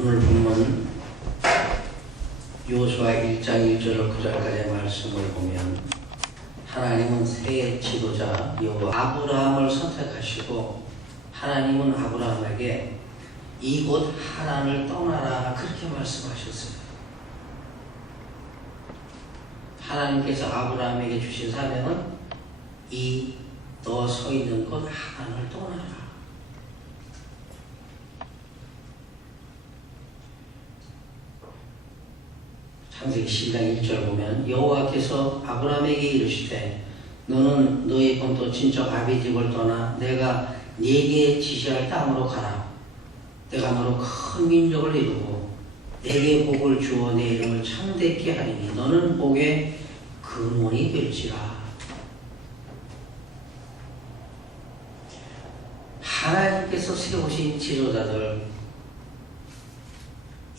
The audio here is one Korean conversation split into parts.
오늘 본문 여호수아 1장 1절 9절까지의 말씀을 보면 하나님은 새 지도자 아브라함을 선택하시고 하나님은 아브라함에게 이곳 하란을 떠나라 그렇게 말씀하셨어요. 하나님께서 아브라함에게 주신 사명은 이 너 서 있는 곳 하란을 떠나라. 창세기 12장 1절 보면 여호와께서 아브라함에게 이르시되 너는 너희 본토 친척 아비 집을 떠나 내가 네게 지시할 땅으로 가라. 내가 너로 큰 민족을 이루고 내게 복을 주어 내 이름을 창대케 하리니 너는 복의 근원이 될지라. 하나님께서 세우신 지도자들,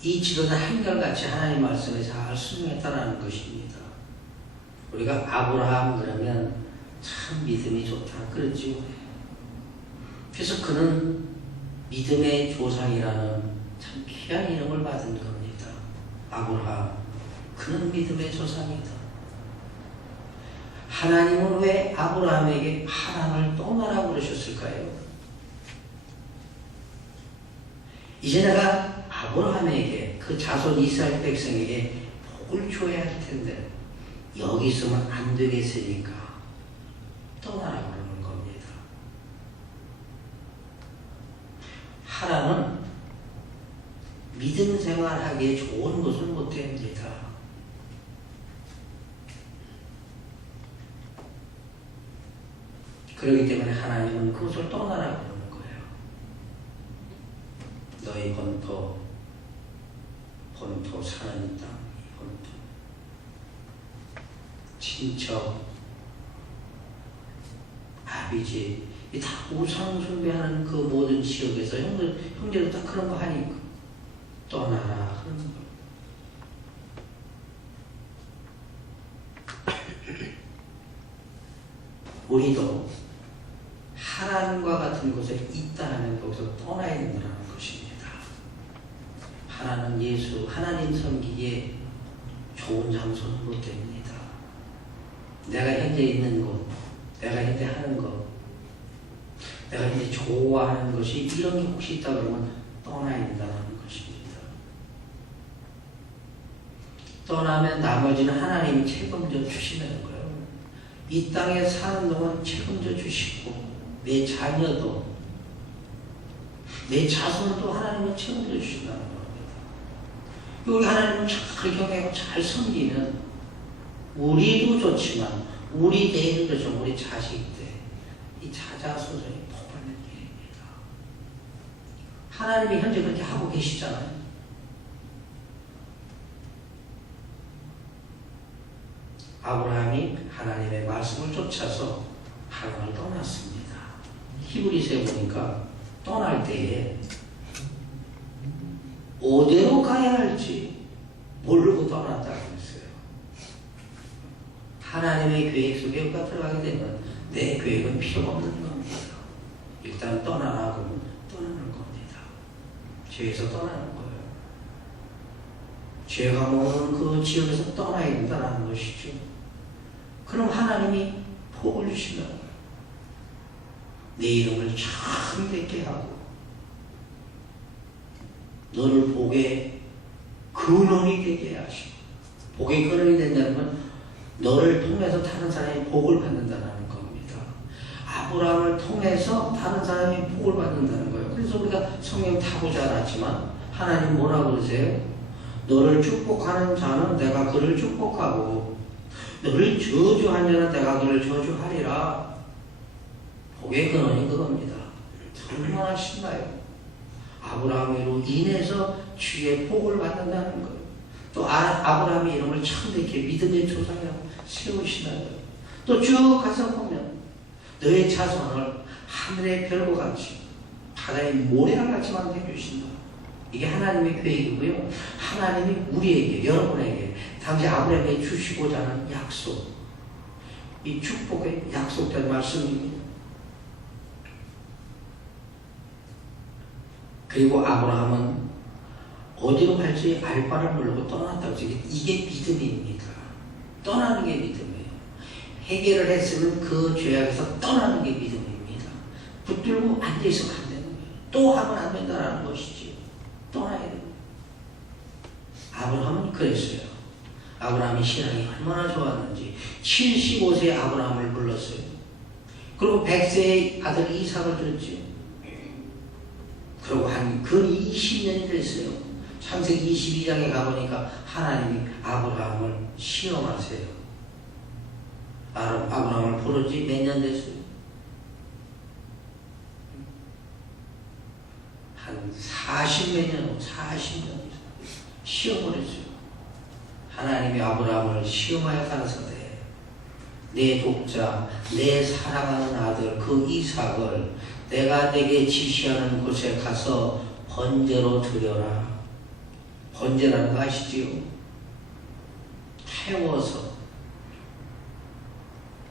이 지도자 한결같이 하나님 말씀에 잘 순종했다라는 것입니다. 우리가 아브라함 그러면 참 믿음이 좋다 그러지요. 그래서 그는 믿음의 조상이라는 참 귀한 이름을 받은 겁니다. 아브라함, 그는 믿음의 조상이다. 하나님은 왜 아브라함에게 하란을 떠나라고 그러셨을까요? 이제 내가 아브라함에게 그 자손 이스라엘 백성에게 복을 줘야 할 텐데 여기 있으면 안 되겠으니까 떠나라고 그러는 겁니다. 하란은 믿음 생활하기에 좋은 곳은 못 됩니다. 그렇기 때문에 하나님은 그것을 떠나라고 그러는 거예요. 너희 본토 사는 땅, 본토 친척 아비집 다 우상 숭배하는 그 모든 지역에서 형제도 다 그런 거 하니까 떠나라 그런 거. 우리도 하란과 같은 곳에 있다는 거기서 떠나야 된다는 것입니다. 하나는 예수, 하나님 섬기기에 좋은 장소는 못 됩니다. 내가 현재 있는 곳, 내가 현재 하는 것, 내가 현재 좋아하는 것이 이런 게 혹시 있다 그러면 떠나야 된다는 것입니다. 떠나면 나머지는 하나님이 책임져 주시는 거예요. 이 땅에 사는 동안 책임져 주시고 내 자녀도 내 자손도 하나님은 책임져 주신다는 겁니다. 우리 하나님을 잘 경외하고 잘 섬기면 우리도 좋지만 우리 내일도 좋지만 우리 자식들 이 자자손손이 복받는 일입니다. 하나님이 현재 그렇게 하고 계시잖아요. 아브라함이 하나님의 말씀을 쫓아서 하란을 떠났습니다. 히브리서에 보니까 떠날 때에 어디로 가야 할지 모르고 떠났다고 했어요. 하나님의 계획 속에 우리가 들어가게 되면 내 계획은 필요가 없는 겁니다. 일단 떠나라 그러면 떠나는 겁니다. 죄에서 떠나는 거예요. 죄가 모는 그 지역에서 떠나야 된다는 것이죠. 그럼 하나님이 복을 주시는 거예요. 내 이름을 창대케 하고 너를 복의 근원이 되게 하시고, 복의 근원이 된다는 건 너를 통해서 다른 사람이 복을 받는다는 겁니다. 아브라함을 통해서 다른 사람이 복을 받는다는 거예요. 그래서 우리가 성경 다 보지 않았지만 하나님 뭐라고 그러세요? 너를 축복하는 자는 내가 그를 축복하고 너를 저주한 자는 내가 그를 저주하리라. 복의 근원이 그겁니다. 얼마나 신나요? 아브라함으로 인해서 주의 복을 받는다는 거예요. 또 아브라함의 이름을 창대케 믿음의 조상이라고 세우시는 거예요. 또 쭉 가서 보면 너의 자손을 하늘의 별과 같이 바다의 모래랑 같이 만들어 주신다. 이게 하나님의 계획이고요. 하나님이 우리에게, 여러분에게 당시 아브라함에게 주시고자 하는 약속, 이 축복의 약속된 말씀입니다. 그리고 아브라함은 어디로 갈지 알 바를 모르고 떠났다고. 이게 믿음입니다. 떠나는 게 믿음이에요. 해결을 했으면 그 죄악에서 떠나는 게 믿음입니다. 붙들고 앉아있으면 안 되는 거예요. 또 하면 안 된다는 것이지. 떠나야 됩니다. 아브라함은 그랬어요. 아브라함이 신앙이 얼마나 좋았는지 75세에 아브라함을 불렀어요. 그리고 100세의 아들 이삭을 줬죠. 그리고 한 근 20년이 됐어요. 창세기 22장에 가보니까 하나님이 아브라함을 시험하세요. 아브라함을 부른 지 몇 년 됐어요? 한 40몇 년, 40년 시험을 했어요. 하나님이 아브라함을 시험하여 가라사대 내 독자, 내 사랑하는 아들 그 이삭을 내가 내게 지시하는 곳에 가서 번제로 드려라. 번제라는 거 아시지요? 태워서.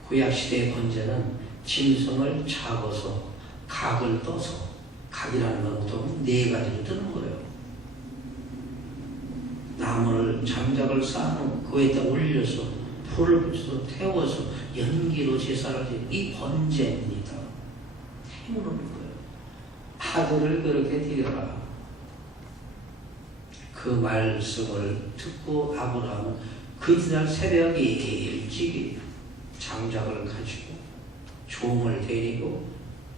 구약시대의 번제는 짐승을 잡아서 각을 떠서, 각이라는 건 보통 4가지로 뜨는 거예요. 나무를 장작을 쌓아놓은 그 위에다 올려서 불을 붙여서 태워서 연기로 제사를 드리는 이 번제입니다. 태우는 거예요. 아들을 그렇게 드려라. 그 말씀을 듣고 아브라함은 그 이튿날 새벽에 일찍이 장작을 가지고 종을 데리고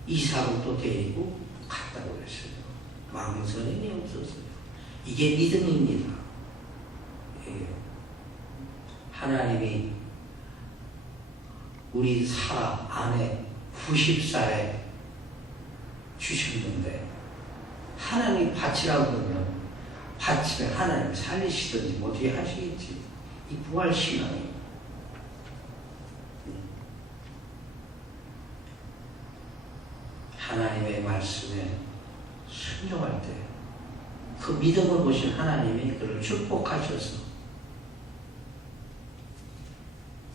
이삭을 또 데리고 갔다고 그랬어요. 망설임이 없었어요. 이게 믿음입니다. 하나님이 우리 사라 아내 90살에 주셨는데 하나님이 바치라고 그러면 바치면 하나님 살리시든지 뭐 어떻게 하시겠지. 이 부활신앙이 하나님의 말씀에 순종할 때 그 믿음을 보신 하나님이 그를 축복하셔서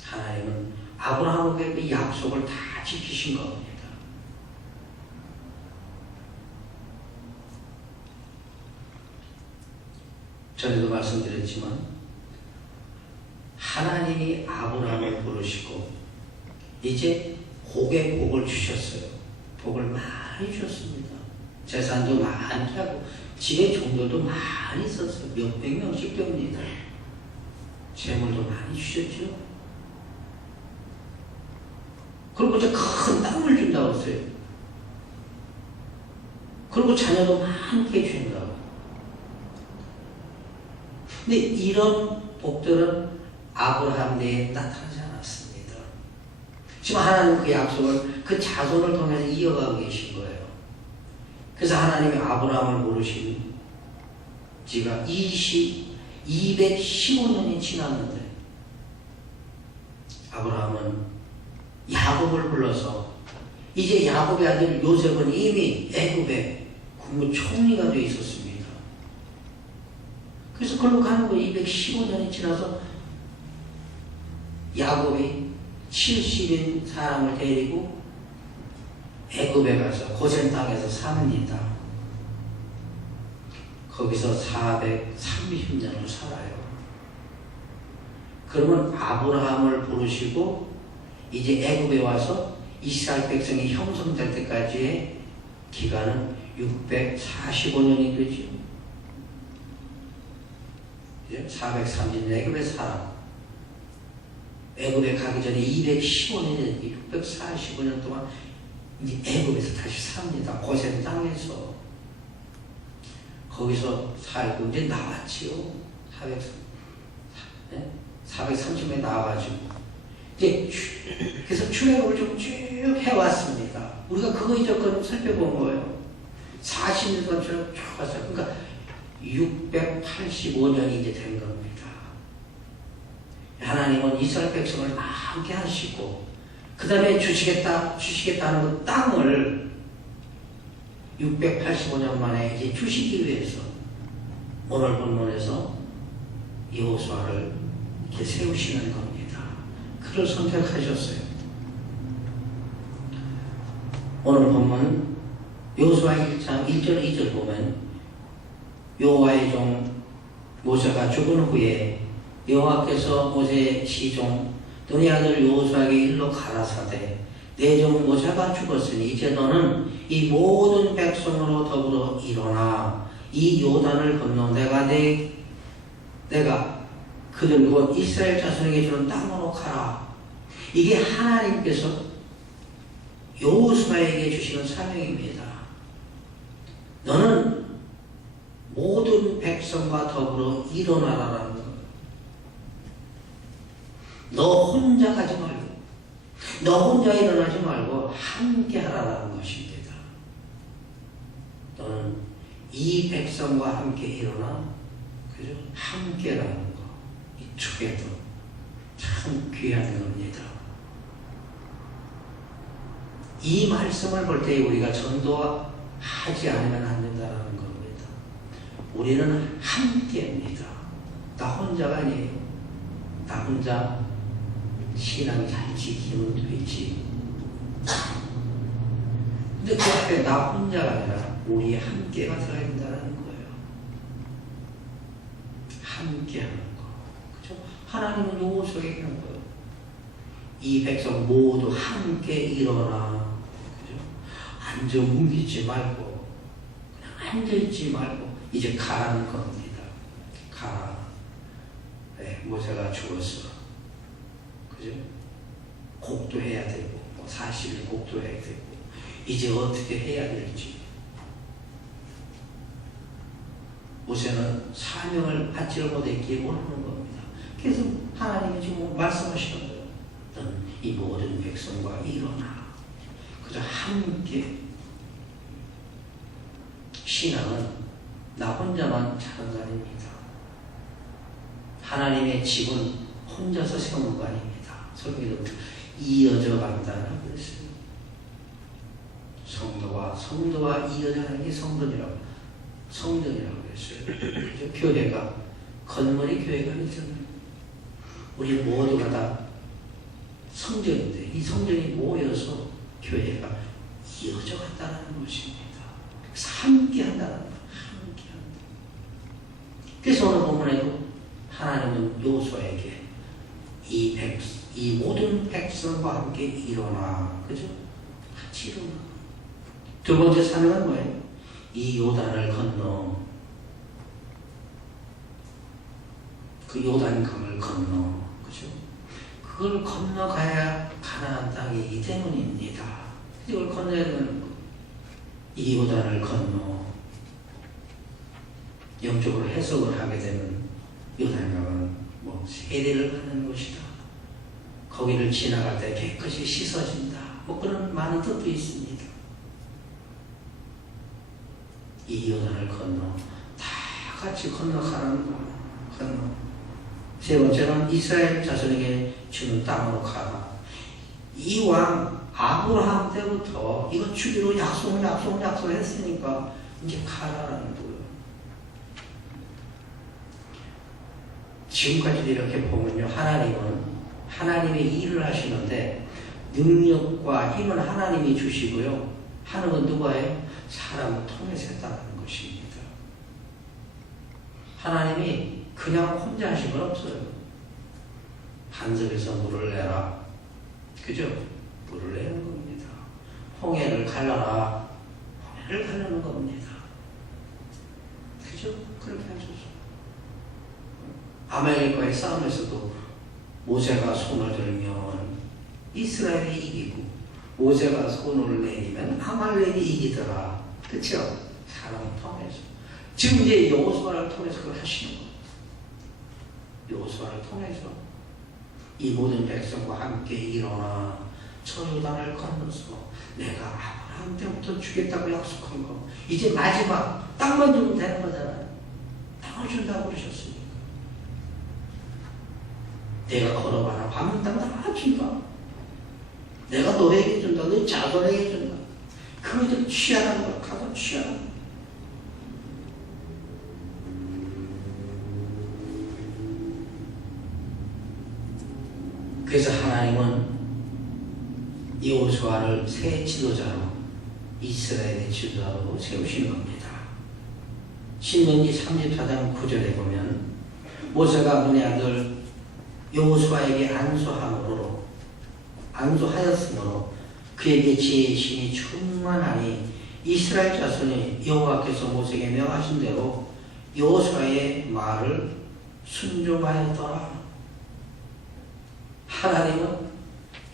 하나님은 아브라함에게 그 약속을 다 지키신 겁니다. 전에도 말씀드렸지만 하나님이 아브라함을 부르시고 이제 복에 복을 주셨어요. 복을 많이 주셨습니다. 재산도 많이 하고 집에 종들도 많이 있었어요. 몇백 명씩 됩니다. 재물도 많이 주셨죠. 그리고 이제 큰 땅을 준다고 했어요. 그리고 자녀도 많게 준다고. 근데 이런 복들은 아브라함 내에 나타나지 않았습니다. 지금 하나님 그 약속을 그 자손을 통해서 이어가고 계신 거예요. 그래서 하나님이 아브라함을 부르신 지가 215년이 지났는데 아브라함은 야곱을 불러서 이제 야곱의 아들 요셉은 이미 애굽의 국무총리가 되어 있었습니다. 그래서 그걸로 가는 거예요. 215년이 지나서 야곱이 70인 사람을 데리고 애굽에 가서 고센 땅에서 삽니다. 거기서 430년을 살아요. 그러면 아브라함을 부르시고 이제 애굽에 와서 이스라엘 백성이 형성될 때까지의 기간은 645년이 되죠. 이제 430년 애굽에 살아. 애굽에 가기 전에 215년이 645년 동안 이제 애굽에서 다시 삽니다. 고센 땅에서. 거기서 살고 이제 나왔지요. 430년에 나와가지고 이제 그래서 출애굽을 좀 쭉 해왔습니다. 우리가 그거 이전까지 살펴본 거예요. 40년 동안 쭉 왔어요. 그러니까 685년이 이제 된 겁니다. 하나님은 이스라엘 백성을 함께 하시고 그 다음에 주시겠다는 그 땅을 685년 만에 이제 주시기 위해서 오늘 본문에서 여호수아를 이렇게 세우시는 겁니다. 그를 선택하셨어요. 오늘 본문 여호수아 1장 1절 2절 보면 여호와의 종 모세가 죽은 후에 여호와께서 모세의 시종 너희 아들 여호수아에게 일러 가라사대 내 종 모세가 죽었으니 이제 너는 이 모든 백성으로 더불어 일어나 이 요단을 건너 내가 그들 곧 이스라엘 자손에게 주는 땅으로 가라. 이게 하나님께서 여호수아에게 주시는 사명입니다. 너는 모든 백성과 더불어 일어나라라는 거예요. 너 혼자 가지 말고, 너 혼자 일어나지 말고 함께 하라라는 것입니다. 너는 이 백성과 함께 일어나, 그죠? 함께라는 거, 이 축에도 참 귀한 겁니다. 이 말씀을 볼 때 우리가 전도하지 않으면 안 된다는 겁니다. 우리는 함께입니다. 나 혼자가 아니에요. 나 혼자 신앙이 잘 지키면 되지. 근데 그 앞에 나 혼자가 아니라 우리 함께가 들어야 된다는 거예요. 함께하는 거. 그죠? 하나님은 여호수아에게 한 거예요. 이 백성 모두 함께 일어나. 그죠? 앉아 뭉기지 말고, 그냥 앉아있지 말고, 이제 가라는 겁니다. 가라. 네, 모세가 죽었어. 그죠? 곡도해야 되고, 40일 곡도해야 되고, 이제 어떻게 해야 될지. 모세는 사명을 받지를 못했기에 모르는 겁니다. 그래서 하나님이 지금 말씀하시는 거예요. 너는 이 모든 백성과 일어나. 그저 함께. 신앙은 나 혼자만 차는 거 아닙니다. 하나님의 집은 혼자서 세우는 거 아닙니다. 성경에도 이어져 간다는 그랬어요. 성도와 이어져가는 게 성전이라고 그랬어요. 그죠? 교회가 건물이 교회가 아니잖아요. 우리 모두가 다 성전인데 이 성전이 모여서 교회가 이어져 간다는 것입니다. 그래서 함께 한다는 거예요. 함께 한다. 그래서 오늘 본문에도 하나님은 여호수아에게 이 모든 백성과 함께 일어나. 그죠? 같이 일어나. 두 번째 사명은 뭐예요? 이 요단을 건너. 그 요단강을 건너. 그죠? 그걸 건너가야 가나안 땅이기 때문입니다. 이걸 건너야 되는 거. 이 요단을 건너. 영적으로 해석을 하게 되면 요단강은 세례를 받는 곳이다. 거기를 지나갈 때 깨끗이 씻어진다. 그런 많은 뜻도 있습니다. 이 요단을 건너 다 같이 건너가는 거. 건너. 세 번째는 이스라엘 자손에게 주는 땅으로 가라. 이 왕 아브라함 때부터 이거 주기로 약속했으니까 이제 가라라는 거예요. 지금까지도 이렇게 보면요, 하나님의 일을 하시는데 능력과 힘은 하나님이 주시고요, 하는 건 누가예요? 사람을 통해서 했다는 것입니다. 하나님이 그냥 혼자 하신 건 없어요. 반석에서 물을 내라. 그죠? 물을 내는 겁니다. 홍해를 갈라라. 홍해를 갈라는 겁니다. 그죠? 그렇게 하셨어요. 아말렉과의 싸움에서도 모세가 손을 들면 이스라엘이 이기고 모세가 손을 내리면 아말렉이 이기더라. 그렇죠? 사람을 통해서. 지금 이제 여호수아를 통해서 그걸 하시는 거예요. 여호수아를 통해서 이 모든 백성과 함께 일어나 저 요단을 건너서 내가 아브라함 때부터 주겠다고 약속한 거 이제 마지막 땅만 주면 되는 거잖아요. 땅을 준다고 그러셨으니까. 내가 걸어가나 밤은 땅 다 준다. 내가 너에게 준다. 너 자손에게 준다. 그거 좀 취하라는 거야. 가서 취하라는 거야. 그래서 하나님은 여호수아를 새 지도자로 이스라엘의 지도자로 세우시는 겁니다. 신명기 34장 9절에 보면 모세가 눈의 아들 여호수아에게 안수하였으므로 그에게 지혜의 신이 충만하니 이스라엘 자손이 여호와께서 모세에게 명하신 대로 여호수아의 말을 순종하였더라. 하나님은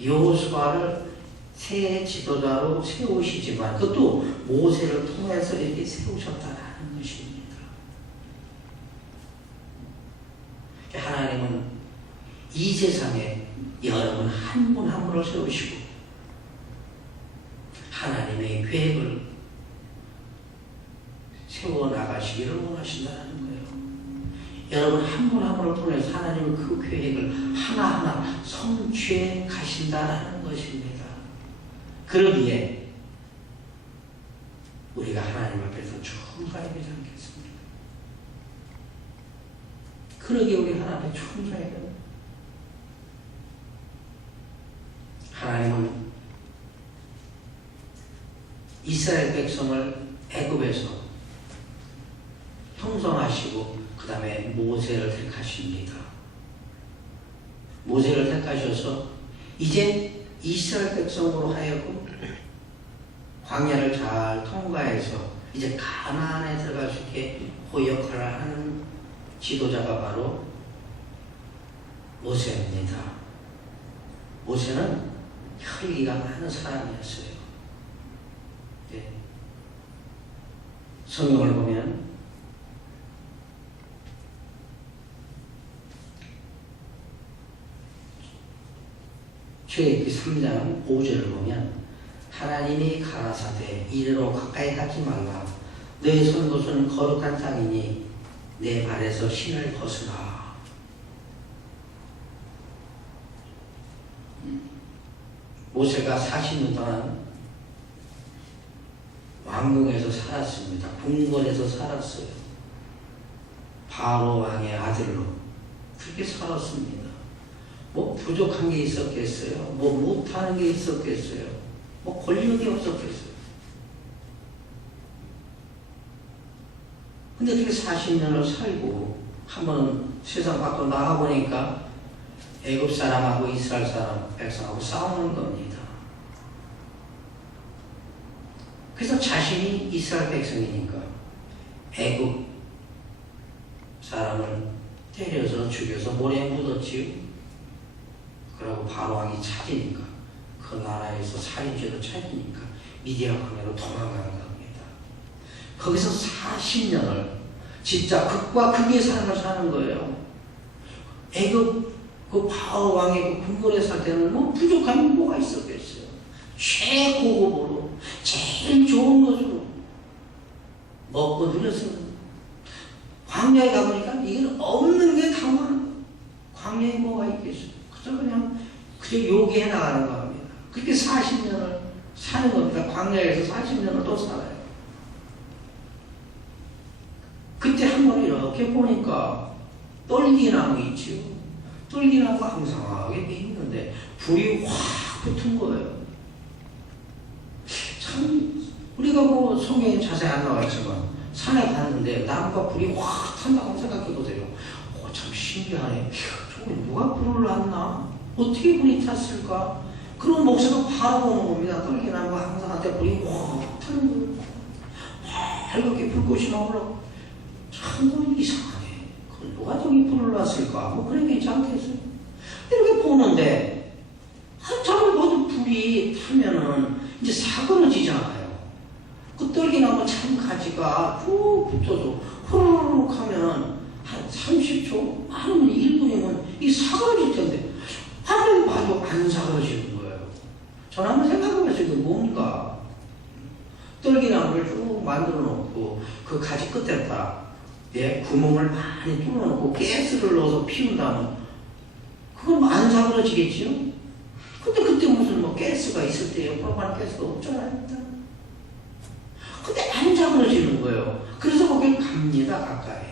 여호수아를 새 지도자로 세우시지만 그것도 모세를 통해서 이렇게 세우셨다는 것입니다. 하나님은 이 세상에 여러분 한 분 한 분을 세우시고 하나님의 계획을 세워나가시기를 원하신다는 거예요. 여러분 한 분 한 분을 통해서 하나님은 그 계획을 하나하나 성취해 가신다는 것입니다. 그러기에 우리가 하나님 앞에서 충성해야 되지 않겠습니까? 그러기에 우리 하나님 앞에 충성해야 됩니다. 하나님은 이스라엘 백성을 애굽에서 형성하시고 그 다음에 모세를 택하십니다. 모세를 택하셔서 이제 이스라엘 백성으로 하여금 광야를 잘 통과해서 이제 가나안에 들어갈 수 있게 그 역할을 하는 지도자가 바로 모세입니다. 모세는 혈기가 많은 사람이었어요. 네. 성경을 보면 출애굽기 3장 5절을 보면 하나님이 가라사대 이리로 가까이 가지 말라 너의 선 곳은 거룩한 땅이니 내 발에서 신을 벗으라. 모세가 40년 동안 왕궁에서 살았습니다. 궁궐에서 살았어요. 바로 왕의 아들로 그렇게 살았습니다. 뭐 부족한 게 있었겠어요? 뭐 못하는 게 있었겠어요? 뭐 권력이 없었겠어요? 근데 그렇게 40년을 살고 한번 세상 밖으로 나가보니까 애굽 사람하고 이스라엘 사람, 백성하고 싸우는 겁니다. 그래서 자신이 이스라엘 백성이니까 애굽 사람을 때려서 죽여서 모래에 묻었지요. 그러고 바로 왕이 찾으니까 그 나라에서 살인죄로 찾으니까 미디안 강으로 도망가는 겁니다. 거기서 40년을 진짜 극과 극의 삶을 사는 거예요. 애굽 그 바로 왕의 그 궁궐에 살 때는 뭐 부족함이 뭐가 있었겠어요. 최고급으로 제일 좋은 것으로 먹고 누렸습니다. 광야에 가보니까 이건 없는 게 당황한 광야에 뭐가 있겠어요. 그저 요기해 나가는 겁니다. 그렇게 40년을 사는 겁니다. 광야에서 40년을 또 살아요. 그때 한 번 이렇게 보니까 떨기나무 있지요. 떨기나무가 항상하게 있는데 불이 확 붙은 거예요. 참 우리가 뭐 성경에 자세히 안 나왔지만 산에 갔는데 나무가 불이 확 탄다고 생각해 보세요. 참 신기하네. 저거 누가 불을 놨나? 어떻게 불이 탔을까? 그런 목사가 바로 보는 겁니다. 떨기나무가 항상 한테 불이 확 타는 거예요. 밝게 불꽃이 나오려고. 참 이상하네. 그걸 누가 저기 불을 놨을까? 뭐 그런 게 있지 않겠어요? 이렇게 보는데 한참을 봐도 불이 타면은 이제 사그러지잖아요. 그 떨기나무 참 가지가 쭉 붙어서 후루룩 하면 한 30초, 아니면 1분이면 이 사그러질 텐데 하루에 봐도 안 사그러지는 거예요. 저는 한번 생각해봤어요. 이게 뭔가 떨기나무를 쭉 만들어 놓고 그 가지 끝에다 구멍을 많이 뚫어 놓고 가스를 넣어서 피운다면 그건 안 사그러지겠지요? 근데 그때 무슨 뭐 가스가 있을 때요. 프로판 가스가 없잖아요. 근데 안 사그러지는 거예요. 그래서 거길 갑니다. 가까이.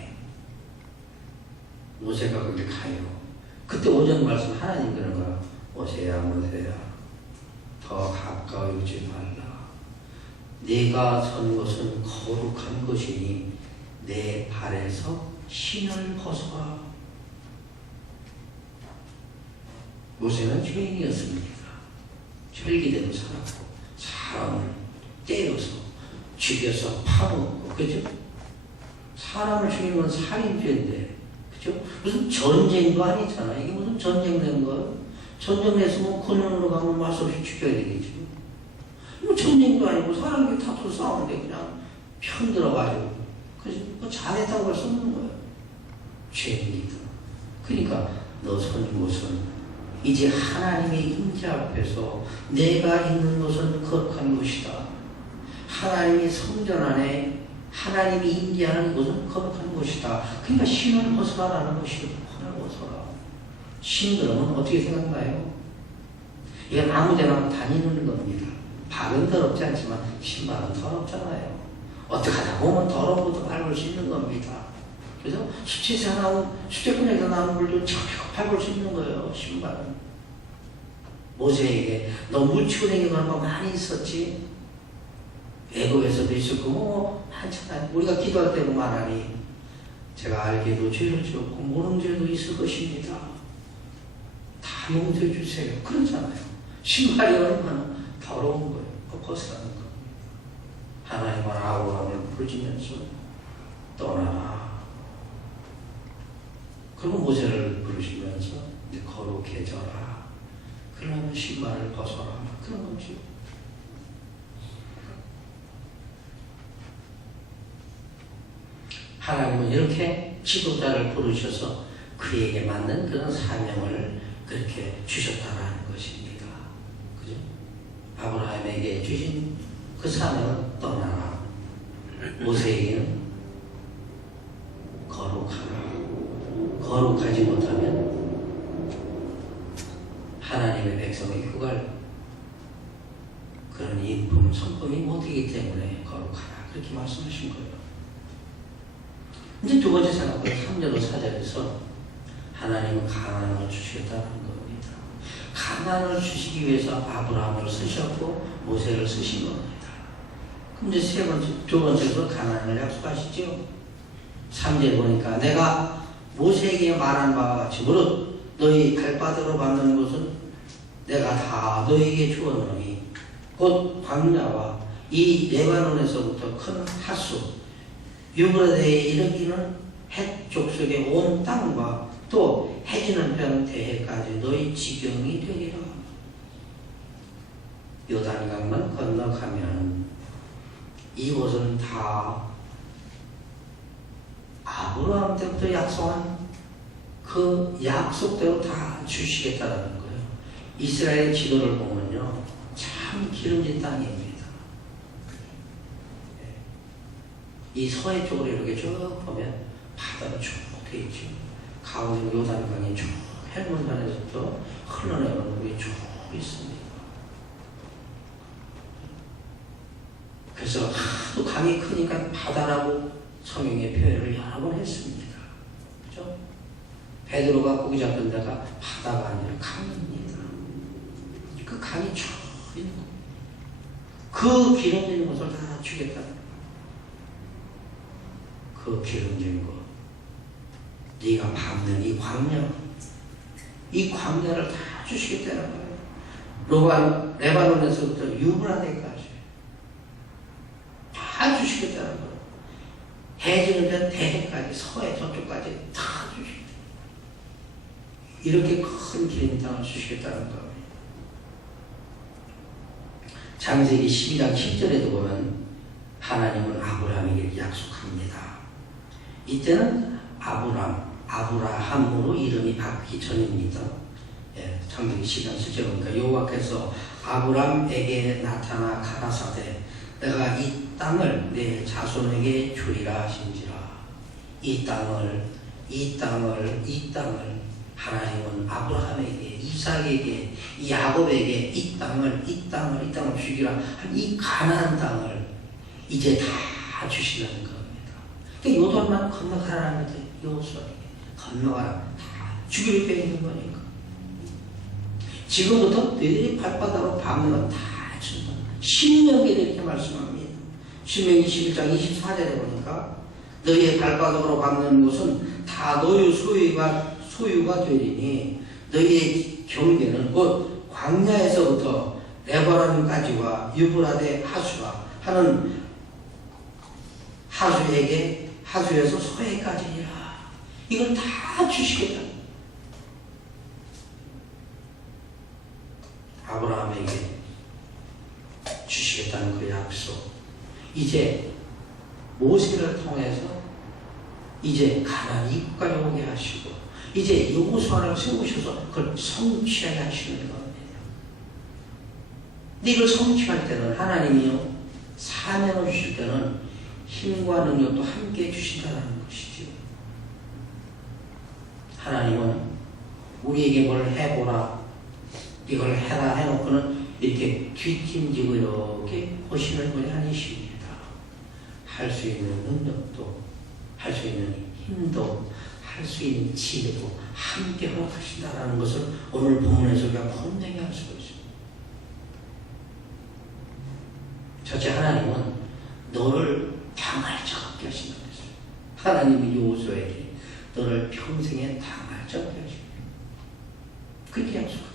모세가 거기 가요. 그때 오전 말씀 하나님 그런 거야. 모세야 모세야 더 가까이 오지 말라. 네가 선 것은 거룩한 것이니 내 발에서 신을 벗어라. 모세는 죄인이었습니다. 혈기대로 살았고 사람을 때려서 죽여서 파먹고, 그죠? 사람을 죽이는 건 살인죄인데, 그죠? 무슨 전쟁도 아니잖아. 이게 무슨 전쟁 낸 거야? 전쟁 냈으면 군인으로 가면 말없이 죽여야 되겠죠. 뭐 전쟁도 아니고 사람들이 다투고 싸우는데 그냥 편들어가지고, 그죠? 뭐 잘했다고 할 수 없는 거야. 죄입니다. 그러니까 너 선곳은 이제 하나님의 임재 앞에서 내가 있는 것은 거룩한 것이다. 하나님의 성전 안에 하나님이 임재하는 것은 거룩한 것이다. 그러니까 신을 벗어라라는 것이고, 신을 벗어라. 신 그러면 어떻게 생각나요? 이건 아무데나 다니는 겁니다. 발은 더럽지 않지만 신발은 더럽잖아요. 어떻게 하다 보면 더러운 것도 밟을 수 있는 겁니다. 그래서 수치에서 나온, 수채꾼에서 나온 물도 척척 밟을 수 있는 거예요, 신발은. 모세에게 너 묻히고 다니는 거 많이 있었지? 애굽에서도 있었고 뭐 한참 우리가 기도할 때 말하니 제가 알게도 죄를 지었고 모르는 죄도 있을 것입니다. 다 용서해 주세요. 그렇잖아요. 신발이 얼마나 더러운 거예요. 그거 벗으라는 거. 하나님은 아브라함을 부르짖으면서 떠나라. 그리고 모세를 부르시면서 이제 거룩해져라. 그러면 신발을 벗어라. 그런 거지. 하나님은 이렇게 지도자를 부르셔서 그에게 맞는 그런 사명을 그렇게 주셨다라는 것입니다. 그죠? 아브라함에게 주신 그 사명은 떠나라. 모세에게는 거룩하라. 거룩하지 못하면 하나님의 백성의 휴갈 그런 인품, 성품이 못되기 때문에 거룩하라. 그렇게 말씀하신 거예요. 이제 두 번째 생각은 3절로 4절에서 하나님은 가나안을 주시겠다는 겁니다. 가나안을 주시기 위해서 아브라함을 쓰셨고 모세를 쓰신 겁니다. 그럼 이제 두 번째로 가나안을 약속하시죠. 3절 보니까 내가 모세에게 말한 바와 같이 무릇 너희 발바닥으로 밟는 것은 내가 다 너희에게 주었노니 곧 광야와 이 레바논에서부터 큰 하수 유브라데에 이르기는 헷 족속의 온 땅과 또 해지는 편 대해까지 너희 지경이 되리라. 요단강만 건너가면 이곳은 다 아브라함 때부터 약속한 그 약속대로 다 주시겠다는 거예요. 이스라엘 지도를 보면요, 참 기름진 땅입니다. 이 서해 쪽으로 이렇게 쭉 보면 바다가 쭉 돼 있죠. 가운데 요단강이 쭉 헬몬산에서부터 흘러내려오는 물이 쭉 있습니다. 그래서 하도 강이 크니까 바다라고 성경의 표현을 여러 번 했습니다. 그죠? 베드로가 고기 잡던 데가 바다가 아니라 강입니다. 그 강이 쭉 있는 거예요. 그 기름진 것을 다 주겠다는 그 기름진 것, 네가 밟는 이 광야, 이 광야를 다 주시겠다는 거예요. 레바논에서부터 유브라데까지 다 주시겠다는 거예요. 해지는 편 대해까지, 서해 저쪽까지 다 주시겠다. 이렇게 큰 기름 땅을 주시겠다는 겁니다. 창세기 12장 10절에도 보면 하나님은 아브라함에게 약속합니다. 이때는 아브라함으로 이름이 바뀌기 전입니다. 예, 창세기 12장 10절 보니까 여호와께서 아브라함에게 나타나 가라사대 내가 이 땅을 내 자손에게 주리라 하신지라. 이 땅을 하나님은 아브라함에게, 이삭에게, 야곱에게 이 땅을 주기라 한 이 가나안 땅을 이제 다 주시라는 겁니다. 그러니까 요단만 건너가라는 거죠. 요수에게 건너가라. 다 주기로 되어 있는 거니까. 지금부터 너희들이 발바닥으로 밟는 건 다 준다. 신명기에 이렇게 말씀합니다. 신명기 21장 24절에 보니까 너희의 발바닥으로 밟는 곳은 다 너희 소유가 되리니 너희의 경계는 곧 광야에서부터 레바논까지와 유브라데 하수와 하는 하수에서 소에까지니라. 이걸 다 주시겠다. 아브라함에게 주시겠다는 그 약속. 이제 모세를 통해서 이제 가나안 입구까지 오게 하시고 이제 여호수아를 세우셔서 그걸 성취하게 하시는 겁니다. 근데 이걸 성취할 때는 하나님이요 사명을 주실 때는 힘과 능력도 함께 주신다는 것이죠. 하나님은 우리에게 뭘 해보라, 이걸 해라 해놓고는 이렇게 뒷짐지고 이렇게 보시는 분이 아니십니다. 할 수 있는 능력도, 할 수 있는 힘도, 할 수 있는 지혜도 함께 허락하신다는 것을 오늘 본문에서 우리가 분명히 알 수가 있습니다. 첫째, 하나님은 너를 당할 자 없게 하신다고 했어요. 하나님이 여호수아에게 너를 평생에 당할 자 없게 하십니다. 그렇게 약속하세요.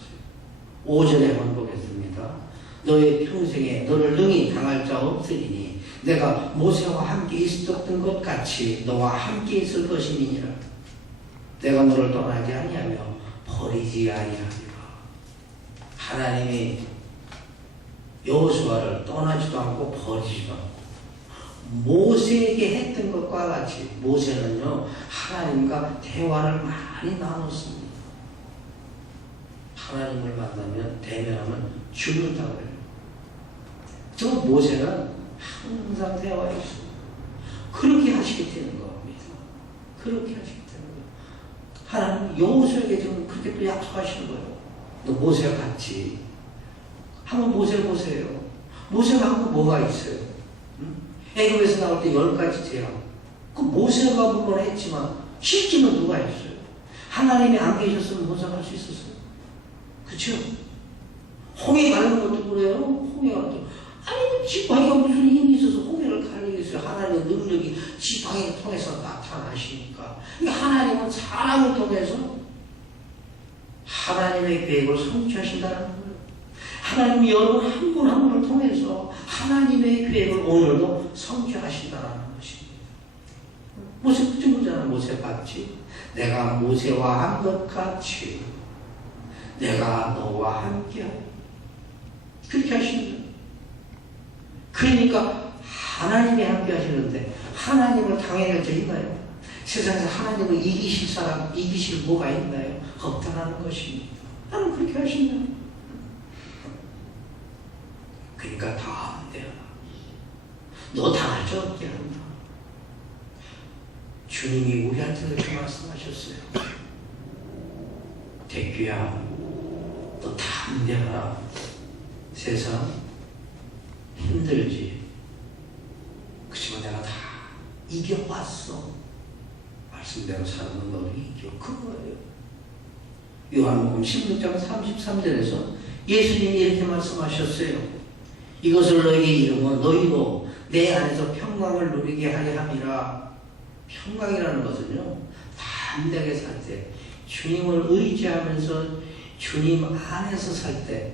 5절에 한번 보겠습니다. 너의 평생에 너를 능히 당할 자 없으리니 내가 모세와 함께 있었던 것 같이 너와 함께 있을 것임이니라. 내가 너를 떠나지 아니하며 버리지 아니하리라. 하나님이 여호수아를 떠나지도 않고 버리지도 않고 모세에게 했던 것과 같이 모세는요 하나님과 대화를 많이 나눴습니다. 하나님을 만나면 대면하면 죽는다고 해요. 저 모세는 항상 대화에 있습니다. 그렇게 하시게 되는 겁니다. 그렇게 하시게 되는 거예요. 하나님 여호수아에게 지금 그렇게 또 약속하시는 거예요. 너 모세와 같이 한번 모세를 보세요. 모세가 한 거 뭐가 있어요? 애굽에서 나올 때 10가지 재앙. 그 모세가 물론 했지만 실제는 누가 했어요? 하나님이 안 계셨으면 모세가 할 수 있었어요. 그렇죠? 홍해 가는 것도 그래요. 홍해 가는 것도 아니 지팡이가 무슨 힘이 있어서 홍해를 가리겠어요. 하나님의 능력이 지팡이를 통해서 나타나시니까. 하나님은 사람을 통해서 하나님의 계획을 성취하신다는 거예요. 하나님이 여러분 한 분 한 분을 통해서 하나님의 계획을 오늘도 성취하신다는 것입니다. 모세 그잖아. 모세 봤지? 내가 모세와 한 것 같이 내가 너와 함께하리. 그렇게 하십니다. 그러니까 하나님이 함께 하시는데 하나님을 당해낼 자 있나요? 세상에서 하나님을 이기실 사람, 이기실 뭐가 있나요? 없다라는 것입니다. 나는 그렇게 하신다. 그러니까 다 안 돼요. 너 당할 줄 없게 한다. 주님이 우리한테 그렇게 말씀하셨어요. 대규야, 너 담대하라. 세상 힘들지. 그치만 내가 다 이겨왔어. 말씀대로 사는 너를 이겨. 그거예요. 요한복음 16장 33절에서 예수님이 이렇게 말씀하셨어요. 이것을 너희에게 이루면 너희도 내 안에서 평강을 누리게 하려 함이라. 평강이라는 것은요, 담대하게 살 때, 주님을 의지하면서 주님 안에서 살 때,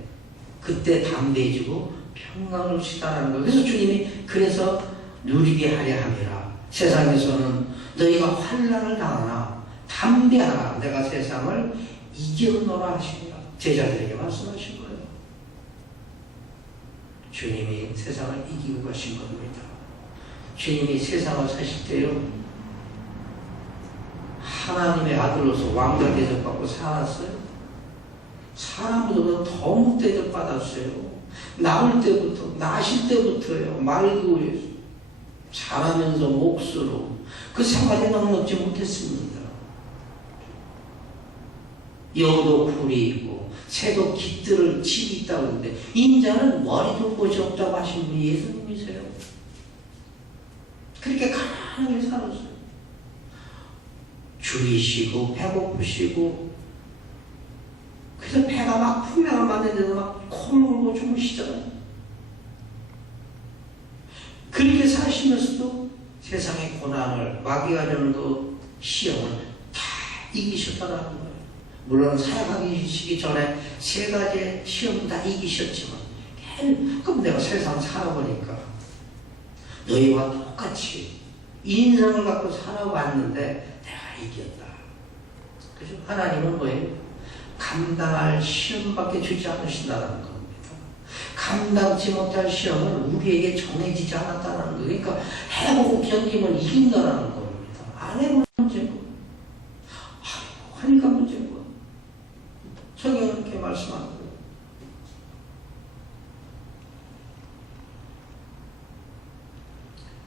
그때 담대해지고 평강을 주시다라는 거예요. 그래서 주님이 그래서 누리게 하려 함이라. 세상에서는 너희가 환난을 당하나 담대하라. 내가 세상을 이겨노라 하시니라. 제자들에게 말씀하신 거예요. 주님이 세상을 이기고 가신 겁니다. 주님이 세상을 사실 때요, 하나님의 아들로서 왕자 대접받고 살았어요. 사람보다 더 대접받았어요. 나올 때부터, 나실 때부터요, 말구에 자라면서 몫으로 그 생활에 넉넉지 못했습니다. 여우도 굴이 있고 새도 깃들을 집이 있다고 하는데 인자는 머리도 곳이 없다고 하신 분이 예수님이세요. 그렇게 가난하게 살았어요. 줄이시고 배고프시고 그래서 배가 막 풍랑을 맞는데도 막 코를 골고 주무시잖아요. 그렇게 사시면서도 세상의 고난을, 마귀가 되는 그 시험을 다 이기셨다라는 거예요. 물론 사역하기 전에 세 가지의 시험 다 이기셨지만, 그럼 내가 세상 살아보니까 너희와 똑같이 인성을 갖고 살아왔는데 내가 이겼다. 그죠? 하나님은 뭐예요? 감당할 시험밖에 주지 않으신다는 겁니다. 감당치 못할 시험은 우리에게 정해지지 않았다는 거예요. 그러니까 해보고 견디면 이긴다는 겁니다. 안 해보면 문제고, 하니까 문제고. 성경은 그렇게 말씀하는 거예요.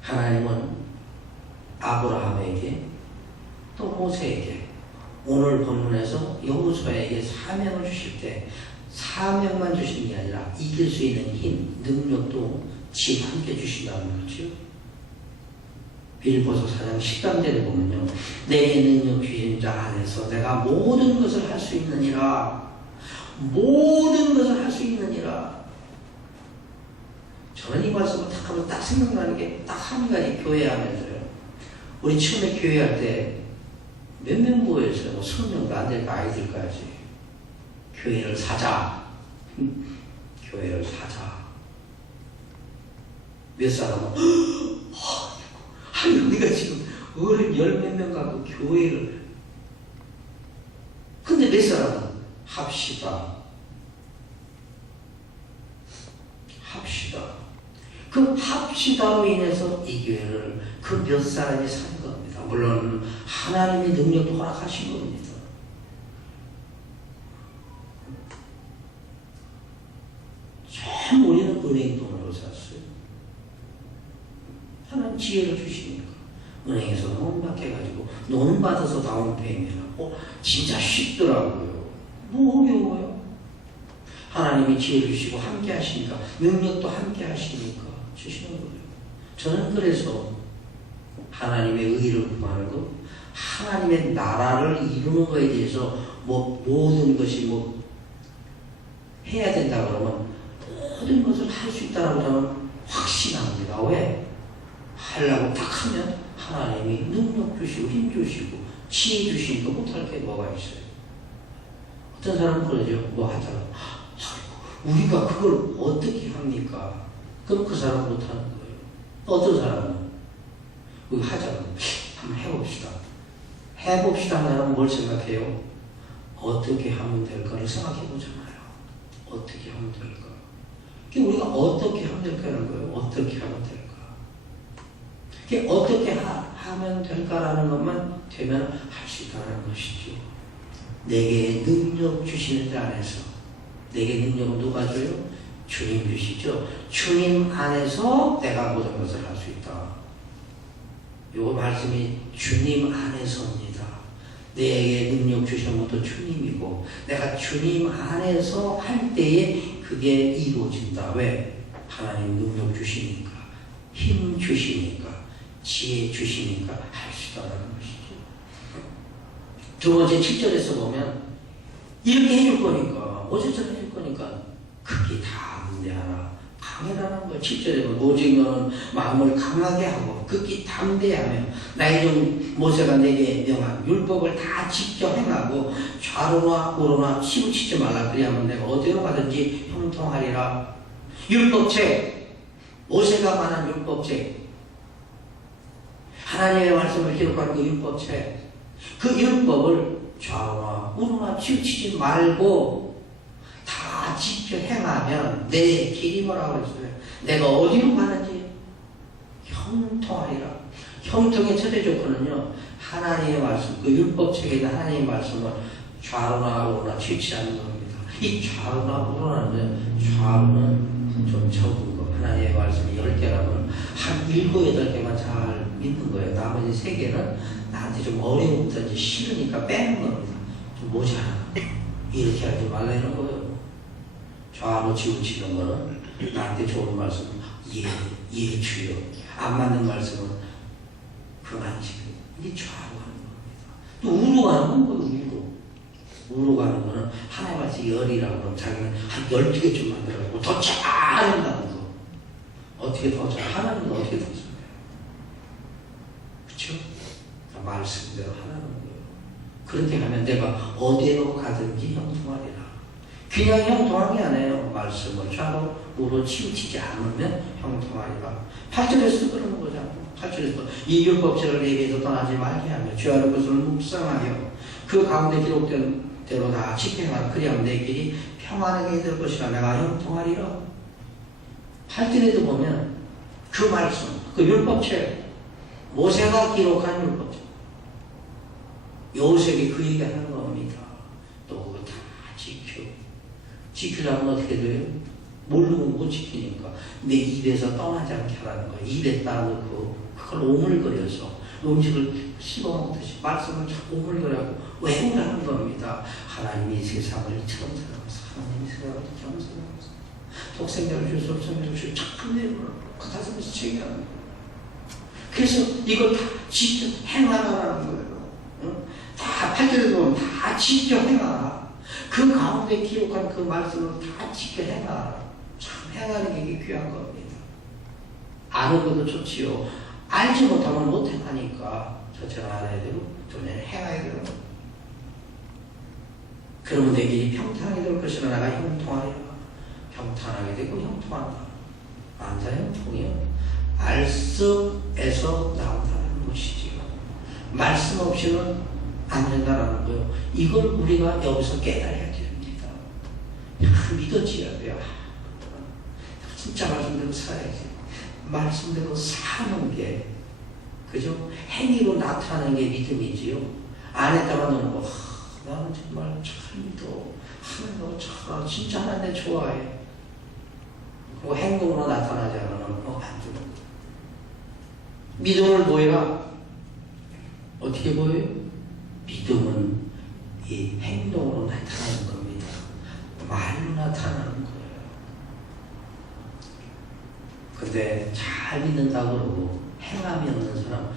하나님은 아브라함에게 또 모세에게 오늘 본문에서 여호수아에게 사명을 주실 때 사명만 주신 게 아니라 이길 수 있는 힘, 능력도 지금 함께 주신다는 거죠. 빌보서 4장 13절에 보면요, 내게 능력 주신 자 안에서 내가 모든 것을 할 수 있느니라. 모든 것을 할 수 있느니라. 저는 이 말씀을 딱 하면 딱 생각나는 게 딱 한 가지, 교회하면서요. 우리 처음에 교회할 때 몇 명 모였어요? 20명도 안 될 아이들까지. 교회를 사자. 교회를 사자. 몇 사람은 아니 우리가 지금 어른 열 몇 명 갖고 교회를, 근데 몇 사람은 합시다. 합시다. 그 합시다로 인해서 이 교회를 그 몇 사람이 산 겁니다. 물론 하나님의 능력도 허락하신 겁니다. 참 우리는 은행 돈으로 샀어요. 하나님 지혜를 주시니까 은행에서 돈 맡겨가지고 돈 받아서 다운페이면하고 진짜 쉽더라고요. 뭐 어려워요? 하나님이 지혜 주시고 함께 하시니까, 능력도 함께 하시니까 주시는 거예요. 저는 그래서 하나님의 의를 구하는 것, 하나님의 나라를 이루는 것에 대해서 모든 것이 해야 된다 그러면 모든 것을 할 수 있다고 저는 확신합니다. 왜? 하려고 딱 하면 하나님이 능력 주시고 힘 주시고 지혜 주시니까 못할 게 뭐가 있어요. 어떤 사람은 그러죠. 뭐 하다가 우리가 그걸 어떻게 합니까? 그럼 그 사람은 못하는 거예요. 어떤 사람은 우리 하자고 한번 해봅시다. 해봅시다 하는 사람은 뭘 생각해요? 어떻게 하면 될까를 생각해보잖아요. 어떻게 하면 될까? 우리가 어떻게 하면 될까라는 거예요. 어떻게 하면 될까? 어떻게 하면 될까라는 것만 되면 할 수 있다는 것이죠. 내게 능력 주시는 자 안에서, 내게 능력은 누가 줘요? 주님 주시죠. 주님 안에서 내가 모든 것을 할 수 있다. 요 말씀이 주님 안에서입니다. 내게 능력 주시는 것도 주님이고, 내가 주님 안에서 할 때에 그게 이루어진다. 왜? 하나님 능력 주시니까, 힘 주시니까, 지혜 주시니까 할 수 있다는 것이죠. 두 번째 7절에서 보면 이렇게 해줄 거니까, 어제처럼 해줄 거니까 그게 다 담대하라. 강해라는 거예요. 7절에 보면 오직 너는 마음을 강하게 하고 극히 담대하며 나의 종 모세가 내게 명한 율법을 다 지켜 행하고 좌로나 우로나 치우치지 말라. 그리하면 내가 어디로 가든지 형통하리라. 율법책, 모세가 말한 율법책, 하나님의 말씀을 기록한 그 율법책, 그 율법을 좌로나 우로나 치우치지 말고 다 지켜 행하면 내 길이 뭐라고 했어요? 내가 어디로 가는지 형통하리라. 형통의 첫째 조건은요, 하나님의 말씀, 그 율법책에 있는 하나님의 말씀을 좌로나 우로나 치우치지 않는 겁니다. 이 좌로나 우로나는, 좌로는 좀 적은 거, 하나님의 말씀이 10개라면 한 7, 8개만 잘 믿는 거예요. 나머지 3개는 나한테 좀 어려운지 싫으니까 빼는 겁니다. 좀 모자라. 이렇게 하지 말라 이런 거예요. 좌로 치우치는 거는 나한테 좋은 말씀, 예 주여. 안 맞는 말씀은 그만 지금. 이게 좌로 가는 겁니다. 또 우로 가는 건 뭐예요? 우로 가는 거는 하나님 말씀 열이라고 그러면 자기는 한 12개 좀 만들어가지고 더 잘한다는 거. 어떻게 더 잘? 하나님은 어떻게 더 잘해요? 말씀대로 하라는 거예요. 그렇게 하면 내가 어디로 가든지 형통하리라. 그냥 형통한 게 아니에요. 말씀을 좌로 우로 치우치지 않으면 형통하리라. 8절에서 그러는 거잖아요. 8절에서 이 율법책을 내비에서 떠나지 말게 하며 주야의 것을 묵상하여 그 가운데 기록된 대로 다 집행하라. 그리하면 내 길이 평안하게 될 것이라. 내가 형통하리라. 8절에도 보면 그 말씀, 그 율법책, 모세가 기록한 율법책, 요셉이 그 얘기하는 겁니다. 또 그거 다 지키려면 어떻게 돼요? 모르면 못 지키니까 내 입에서 떠나지 않게 하라는 거예요. 입에 따놓고 그걸 오물거려서 음식을 씹어먹듯이 말씀을 자꾸 오물거려고 외우라는 겁니다. 하나님이 세상을 이처럼 사랑하사 하나님이 세상을 이처럼 사랑하사 독생자를 줄 수 없으면 줄 자꾸 외우라고 그 가슴에서 책이라는 거예요. 그래서 이걸 다 직접 행하라는 거예요. 응? 다 8절에 보면 다 직접 행하라. 그 가운데 기록한 그 말씀을 다 지켜 행하라. 참 행하는 게 이게 귀한 겁니다. 아는 것도 좋지요. 알지 못하면 못 행하니까 저처럼 알아야 되고 저는 행해야 돼요. 그러면 내 길이 평탄하게 될 것이라. 내가 형통하리라. 평탄하게 되고 형통한다. 안자 형통이요. 말씀에서 나온다는 것이지요. 말씀 없이는 안 된다는 거예요. 이걸 우리가 여기서 깨달아야 됩니다. 믿어져야 돼요. 진짜 말씀대로 살아야지. 말씀대로 사는 게, 그죠? 행위로 나타나는 게 믿음이지요. 안 했다가 너는 나는 정말 잘 믿어. 하나님 참 진짜 하나님 좋아해. 그리고 행동으로 나타나지 않으면 안 되는 거예요. 믿음을 보여라. 어떻게 보여요? 믿음은 이 행동으로 나타나는 겁니다. 말로 나타나는 거예요. 근데 잘 믿는다고 그러고 행함이 없는 사람,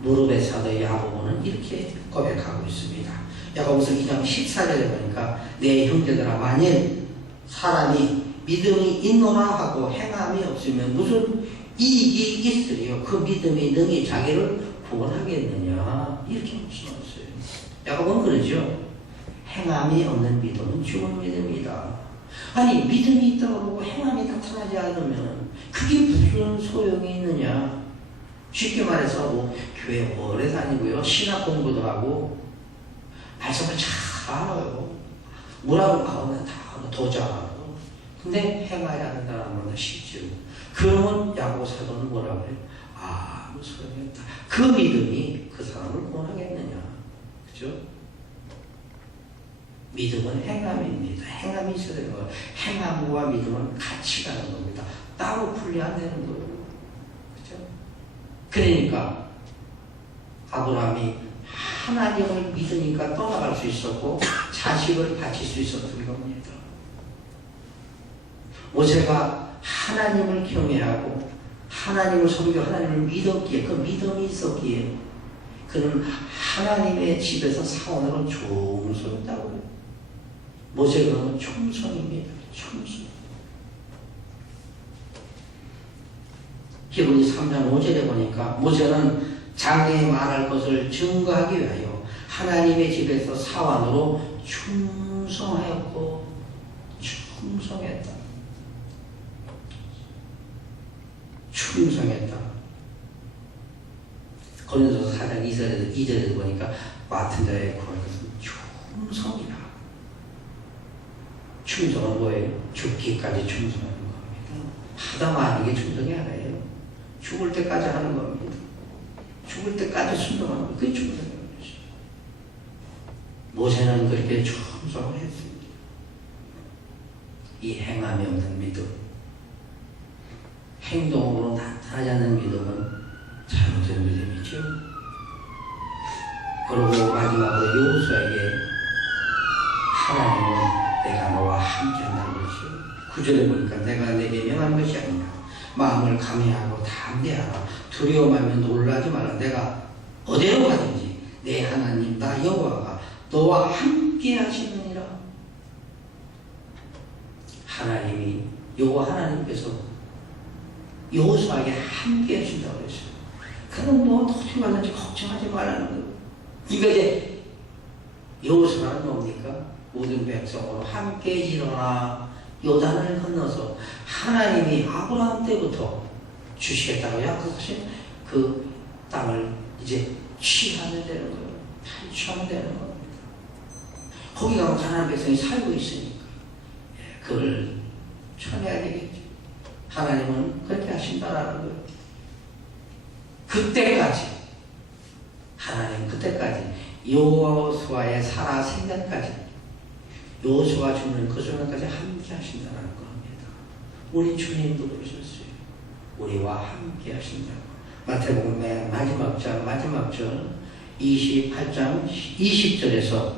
무릎의 사도 야고보는 이렇게 고백하고 있습니다. 야고보서 2장 14절에 보니까 내 형제들아 만일 사람이 믿음이 있노라 하고 행함이 없으면 무슨 이익이 있으리요? 그 믿음이 능히 자기를 구원하겠느냐? 이렇게 말씀하셨어요. 야고보는 그러죠. 행함이 없는 믿음은 죽은 믿음이다. 아니 믿음이 있다고 그러고 행함이 나타나지 않으면 그게 무슨 소용이 있느냐? 쉽게 말해서 뭐 교회 오래 다니고요, 신학 공부도 하고 말씀을 잘 알아요. 뭐라고 나오면 다 도전하고. 근데 행하지 않는다는 건 쉽죠. 그러면 야고보 사도는 뭐라고 해요? 아무 소용이 없다. 그 믿음이 그 사람을 구원하겠느냐? 그죠? 믿음은 행함입니다. 행함이 있어야 되는 거예요. 행함과 믿음은 같이 가는 겁니다. 따로 분리 안 되는 거예요. 그죠? 그러니까 아브라함이 하나님을 믿으니까 떠나갈 수 있었고 자식을 바칠 수 있었던 겁니다. 모세가 하나님을 경외하고 하나님을 섬기고 하나님을 믿었기에, 그 믿음이 있었기에 그는 하나님의 집에서 사원으로 충성했다고요. 모세는 충성입니다. 충성. 히브리 3장 5절에 보니까 모세는 장래에 말할 것을 증거하기 위하여 하나님의 집에서 사원으로 충성하였고 충성했다. 충성했다. 고린도서 4장 2절에도 보니까 맡은 자의 구할 것은 충성이다. 충성은 뭐예요? 죽기까지 충성하는 겁니다. 하다 마는 게 충성이 아니에요. 죽을 때까지 하는 겁니다. 죽을 때까지 순종하는 거, 그게 충성인 것이죠. 모세는 그렇게 충성을 했습니다. 이 행함이 없는 믿음, 행동으로 나타나지 않는 믿음은 잘못된 믿음이죠. 그리고 마지막으로 여호수아에게 하나님은 내가 너와 함께 한다는 것이요. 9절에 보니까 내가 내게 명한 것이 아니라 마음을 감회하고 담대하라. 두려움하면 놀라지 말라. 내가 어디로 가든지 내 하나님 나 여호와가 너와 함께 하시느니라. 하나님이 여호와 하나님께서 여호수아에게 함께 해준다고 했어요. 그럼 뭐 어떻게 말하는지 걱정하지 말라는 거예요. 그러니까 이제 여호수아는 뭡니까? 모든 백성으로 함께 일어나 요단을 건너서 하나님이 아브라함 때부터 주시겠다고 약속하신 그 땅을 이제 취하면 되는 거예요. 탈취하면 되는 겁니다. 거기 가면 가나안 백성이 살고 있으니까 그걸 쳐내야 되겠죠. 하나님은 그렇게 하신다라는 거예요. 그때까지 하나님 그때까지 여호수아의 살아 생전까지 여호수아 죽는 그 순간까지 함께 하신다는 겁니다. 우리 주님도 그러셨어요. 우리와 함께 하신다고. 마태복음 맨 마지막 절 28장 20절에서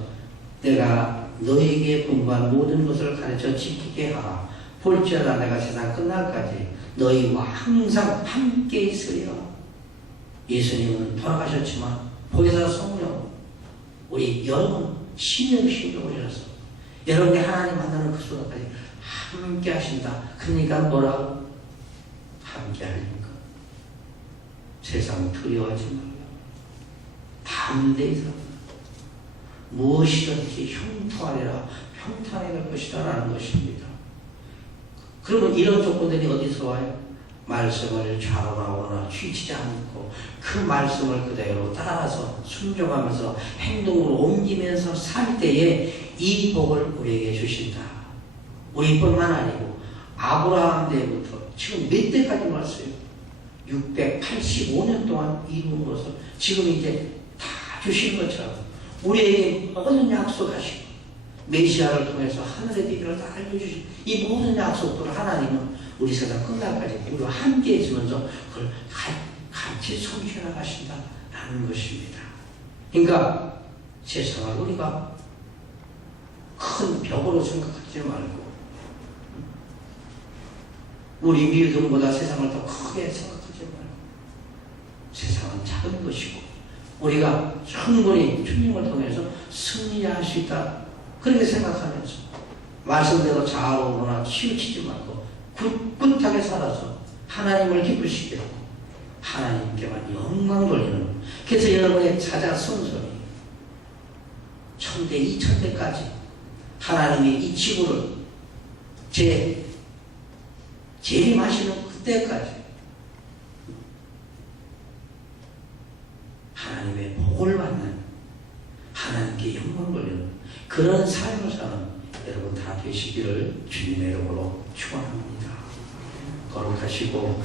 내가 너에게 분부한 모든 것을 가르쳐 지키게 하라. 볼지어다 내가 세상 끝날까지 너희와 항상 함께 있으리라. 예수님은 돌아가셨지만 보혜사 성령 우리 여러분 신령시켜 오셔서 여러분이 하나님 만나는 그 순간까지 함께 하신다. 그러니까 뭐라고? 함께 하니까 세상 두려워하지 말라. 담대히 살라. 무엇이든지 형통하리라. 평탄해 갈 것이다 라는 것입니다. 그러면 이런 조건들이 어디서 와요? 말씀을 좌우하거나 취치지 않고 그 말씀을 그대로 따라서 순종하면서 행동으로 옮기면서 살 때에 이 복을 우리에게 주신다. 우리뿐만 아니고 아브라함 때부터 지금 몇 대까지 왔어요? 685년 동안 이룬 것을 지금 이제 다 주시는 것처럼 우리에게 모든 약속하시고 메시아를 통해서 하늘의 비밀을 다 알려주시고 이 모든 약속들을 하나님은 우리 세상 끝날까지 우리와 함께 있으면서 그걸 같이 성취해 나가신다라는 것입니다. 그러니까 세상을 우리가 큰 벽으로 생각하지 말고 우리 믿음보다 세상을 더 크게 생각하지 말고 세상은 작은 것이고 우리가 충분히 주님을 통해서 승리할 수 있다. 그렇게 생각하면서 말씀대로 좌우로나 치우치지 말고 꿋꿋하게 살아서 하나님을 기쁘시게 하고 하나님께만 영광 돌리는. 그래서 여러분의 찾아 성소리 1000대 2000대까지 하나님이 이 지구를 재림하시는 그때까지 하나님의 복을 받는 하나님께 영광 돌리는 그런 삶을 사는 여러분 다 되시기를 주님의 이름으로 축원합니다. 거룩하시고